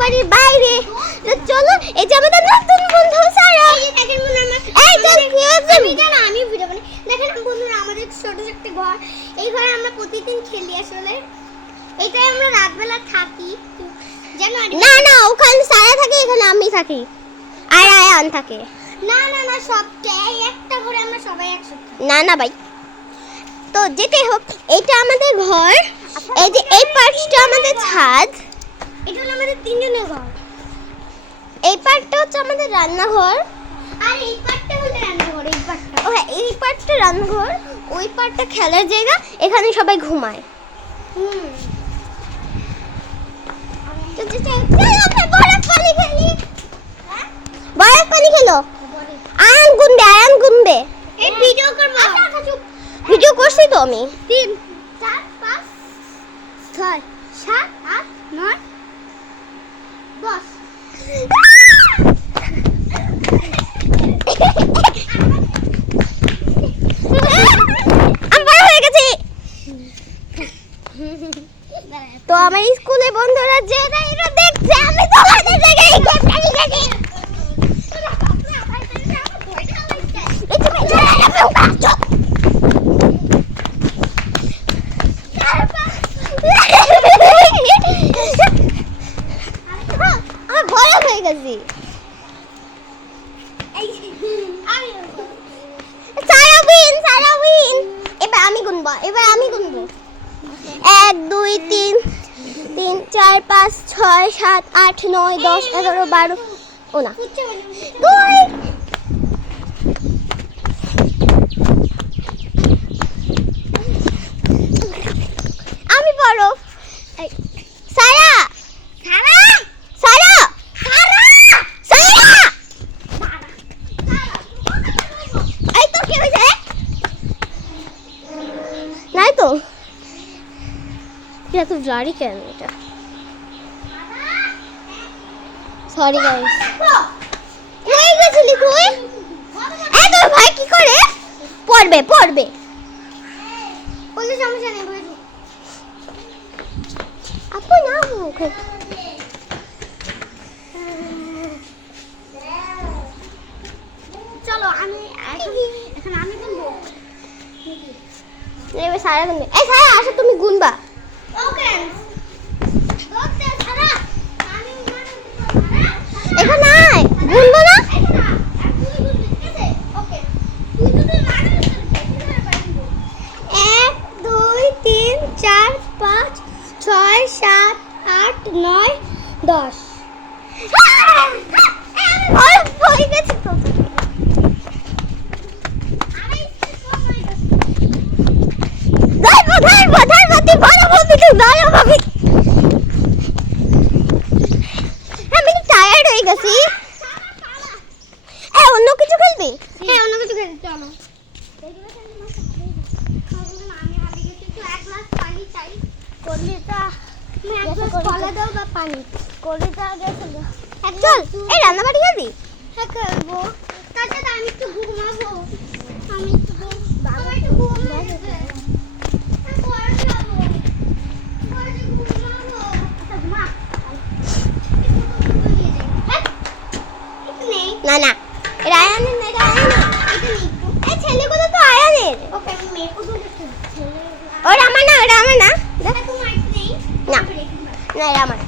বাড়ির বাইরে। তো চলো, এই যে আমাদের নতুন বন্ধু সারা। দেখেন বন্ধুরা, এই চল কি হচ্ছে? আমি ভিডিও বানাই। দেখেন বন্ধুরা, আমাদের ছোট একটা ঘর। এই ঘরে আমরা প্রতিদিন খেলি আসলে। এইটাই আমরা রাতবেলা থাকি। জানো না না, ওখানে সারা থাকে, এখানে আমি থাকি আর আয়ান থাকে। না না না, সবটাই একটা ঘরে আমরা সবাই একসাথে। না না ভাই, তো যেটাই হোক, এইটা আমাদের ঘর। এই যে এই পার্টটা আমাদের ছাদ। এটা হলো আমাদের তিনজনের ঘর। এই পার্টটা হচ্ছে আমাদের রান্নাঘর। আর এই পার্টটা হলো রান্নাঘর। এই পার্টটা, ও হ্যাঁ, এই পার্টটা রান্নাঘর, ওই পার্টটা খেলার জায়গা, এখানে সবাই ঘুমায়। তো যেটাই হোক, চলো আমরা বরফ পানি খেলি। বরফ পানি খেলো। আয়ান গুনবে, আয়ান গুনবে। এই ভিডিও করব। ভিডিও করছি তো আমি। 3 4 5 6 7 8 9 10। আমি বড় হয়ে গেছি। তো আমার স্কুলে বন্ধুরা যেটা এটা দেখছে, আমি তোমাদের থেকে এই গেমটা শিখেছি। আমি বড় হয়ে গেছি। সারা উইন। এবার আমি গুনবো। 1 2 3 3 4 5 6 7 8 9 10 11 12। ও না, 2। আমি বড়। সারা সারা সারা সারা সারা। এই তো কি হয়েছে? নাই তো, এটা তো ব্লারি কেন এটা? Sorry guys. কই গেছিলি তুই? এই তোর ভাই কি করে? পড়বে। বললে সমস্যা নেই, বলবি। আপু না মুখে। চলো আমি এখন আমি গুনবো। এবার সারা গুনবে। এই সারা আসো, তুমি গুনবা। ওকে ওকে সারা, আমি এখানে আয়, গুনবো না? ওকে তুই তো লাগে 1 2 3 4 5 6 7 8 9 10। হয়ে গেছে তো। ধরবো তুই বড় ভাবি, তুই বড় ভাবি। আমি টায়ার্ড হয়ে গেছি। অন্য কিছু খেলবি? হ্যাঁ, অন্য কিছু খেলতে চলো। আমি হারিয়ে গেছি, একটু 1 গ্লাস পানি চাই। কলিটা তুমি 1 গ্লাস কলা দাও বা পানি। কলিটা গেছে। চল, এই রান্না বাড়ি যাবি? হ্যাঁ, খেলবো। তার সাথে আমি একটু ঘুমাবো। আমি একটু ঘুমাবো। না না, এটা আয়ানের না, এটা আয়ানের। এই ছেলেগুলো তো আয়ানের। ওটা আমার না, ওটা আমার না। দেখ। না না, এটা আমার।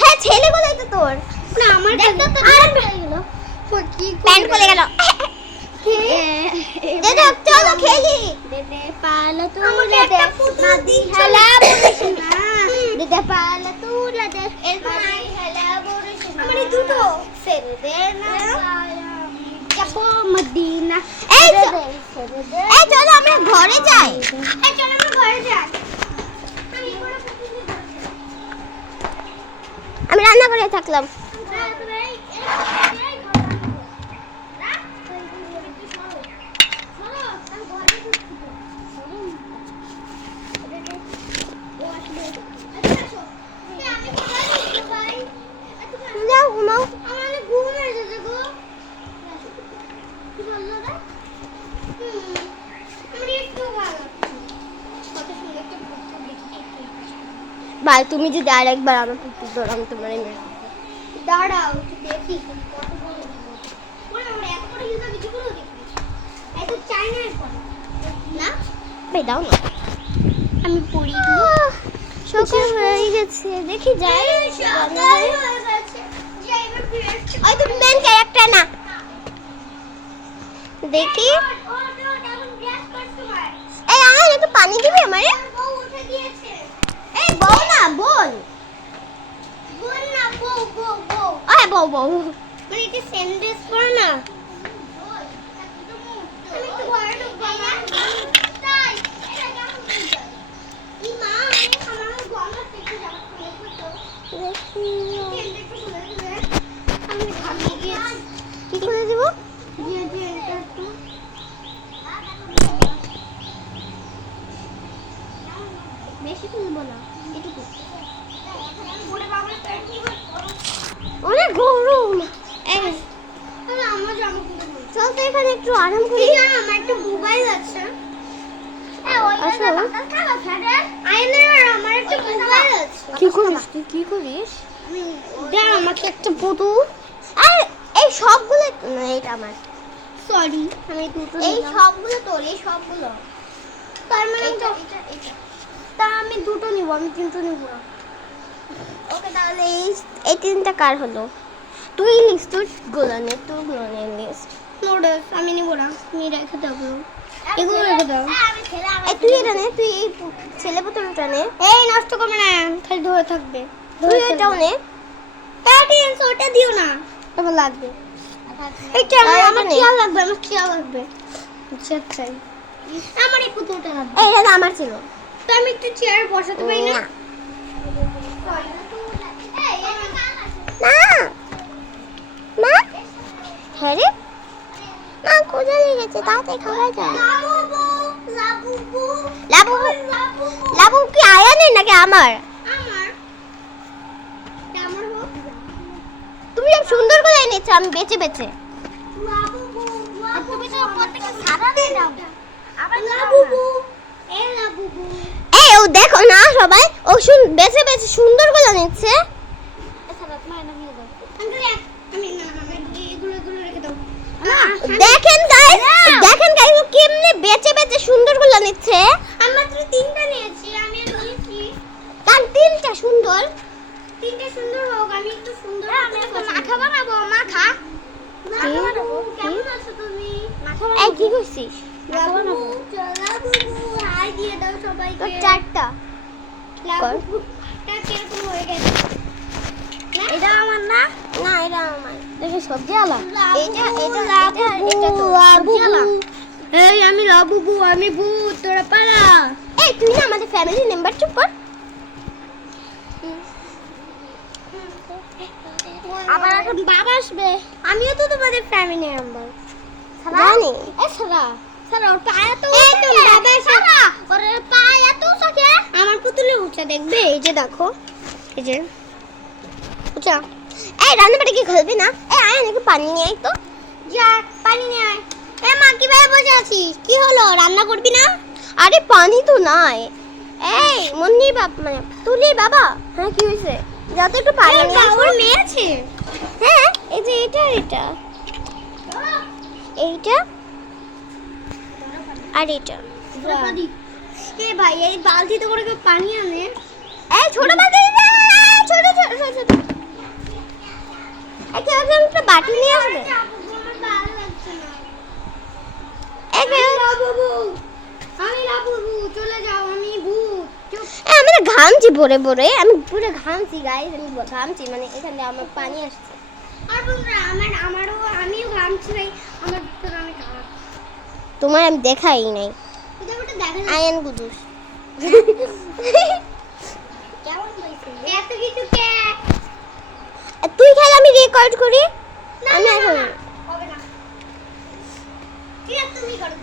হ্যাঁ, ছেলেগুলোই তো তোর। প্যান্ট খুলে গেল। চলো খেলি। দিতে পারলে তো আমাকে দিতে একটা পুতুল মাদি দিচ্ছ হেলা না। বলিস না। দিতে পারলে তুলে দে মাদি হেলা বলিস না। আমার এই দুটো। ছেড়ে দে না যাবো মদিনা। এই ছেড়ে চ- দে, ছেড়ে দে। এই চলো আমরা ঘরে যাই। এই চলো আমরা ঘরে যাই। আমি এবারে পুতুল দিতে আমি রান্না করে থাকলাম। যাও ঘুমাও। কত কাল তুমি যদি আরেকবার আমার পিঠে ধরো আমি তোমার দাঁড়াও একটু দেখি কত বড় দিব ওরে আমরা এত বড় ইউজ আমি জীবনও দেখি এই তো চাইনার পড়া না ভাই দাও না আমি পড়ি সকাল হয়ে গেছে দেখি যাই ওই তুমি মেন ক্যারেক্টার না দেখি এই আয় একটু পানি দিবি আমারে এই বউ না বোন আয় বউ বউ মানে এটা সেন্টেন্স পড় না আমি তো ঘরে ঢুকবো না তাই এটা কেমন হয়েছে ই মা আমি আমার গলা থেকে যাবো দেখি আমি ঘামিয়ে গিয়েছি কি করে দেবো দিয়ে দিয়ে এটা একটু বেশি তুলবো না এটুকু অনেক গরম এই আমার জামা খুলে চল তো এখানে একটু আরাম করি আমার একটা মোবাইল আছে আসো আমার একটা মোবাইল আছে কি করিস তুই কি করিস দাও আমাকে একটা বধু আর এই সবগুলো না এটা আমার সরি আমি দুটো এই সবগুলো তোর এই সবগুলো তার মানে এটা এটা এটা তা আমি দুটো নিব আমি তিনটো নিব না ওকে তাহলে এই তিনটা কার হলো তুই লিস্ট তোর গোলানের তোর গোলানের লিস্ট নুডলস আমি নিব না তুমি রেখে দাও এগুলো রেখে দাও এই তুই এটা নে তুই এই ছেলে বোতলটা নে এই নষ্ট করবে না খালি ধরে থাকবে তুই এটাও নে প্যাটিয়েন্স ওটা দিও না আমার লাগবে এইটা আর এটা আমার নে। খেয়াল লাগবে আমার খেয়াল লাগবে আচ্ছা আচ্ছা আমার এই পুতুলটা লাগবে এই এটা আমার ছিল তো আমি একটু চেয়ারে বসাতে পারি না না মা হ্যাঁ রে মা কোথায় লেগেছে তাড়াতাড়ি খাওয়া যায় লাবু লাবু কি আয়ানের নাকি আমার তুমি সব সুন্দর করে এনেছো আমি বেঁচে বেঁচে এই ও দেখো না সবাই ও বেঁচে বেঁচে সুন্দর করে নিচ্ছে দেখেন গাইস ও কেমনে বেঁচে বেঁচে সুন্দর করে নিচ্ছে আমরা তো তিনটা নিয়েছি আমি আর নিয়েছি তার তিনটা সুন্দর তিনটা সুন্দর হোক আমি একটু সুন্দর আমি একটা মাখা বানাবো মাখা মাখা বানাবো কেমন আছো তুমি মাখা এই কি করছিস বানাবো লাবু হাই দিয়ে দাও সবাইকে তোর চারটা লাবুটা কিরকম হয়ে গেছে এটা আমার না না এটা আমার দেখি সবজি আলা এটা তো লাবু এই আমি লাবু আমি ভূত তোরা পালা এই তুই না আমাদের ফ্যামিলি মেম্বার চুপ কর আবার এখন বাবা আসবে আমিও তো তোমাদের ফ্যামিলি মেম্বার জানি এ সারা সারা ওর পায়া তো এই তো বাবা সারা ওর পায়া তো সকে আমার পুতুলে উঁচা দেখবে এই যে দেখো এই যে আচ্ছা এই রান্না বাড়ি কি খেলবি না এই আয় নাকি পানি নিয়ে আয় তো যা পানি নিয়ে আয় এ মা কিভাবে বসে আছিস কি হলো রান্না করবি না আরে পানি তো নাই এই মুন্নি বাপ মানে তুলি বাবা হ্যাঁ কি হয়েছে যাতে একটু পানি নিয়ে আসো ওর মেয়ে আছে হ্যাঁ এই যে এটা আর এটা এইটা আর এটা এ ভাই এই বালতিতে করে কেউ পানি আনে এই ছোট বাটি না ছোট ছোট ছোট ছোট একটা একটা বাটি নিয়ে আসবে আমার ভালো লাগছে না একটা আমি লাবু চলে যাও আমি ভূত চুপ আমি না ঘামছি ভরে ভরে আমি পুরো ঘামছি গাইস আমি ঘামছি মানে এখানে আমার পানি আসছে আর বন্ধুরা আমিও ঘামছি ভাই আমার তো আমি খারাপ তোমার আমি দেখাই নাই এটা ওটা দেখা আয়ন গুদুস কেমন হয়েছে এত কিছু কে তুই খেল আমি রেকর্ড করি আমি এখন হবে না ঠিক আছে তুমি করো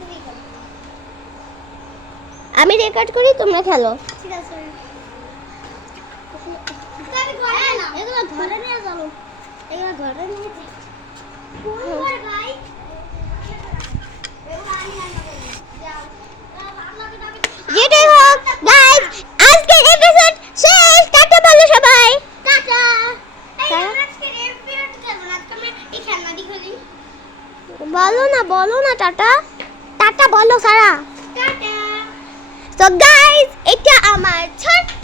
আমি রেকর্ড করি তোমরা খেলো ঠিক আছে আমি ঘরে না এগুলো ঘরে নিয়ে চলো এগুলো ঘরে নিয়ে কোন ভাই এগুলো আমি রান্না করব যাও যেটাই হোক গাইস আজকের এপিসোড শেষ। বলো না টাটা টাটা বলো সারা টাটা। তো গাইস এটা আমার ছোট্ট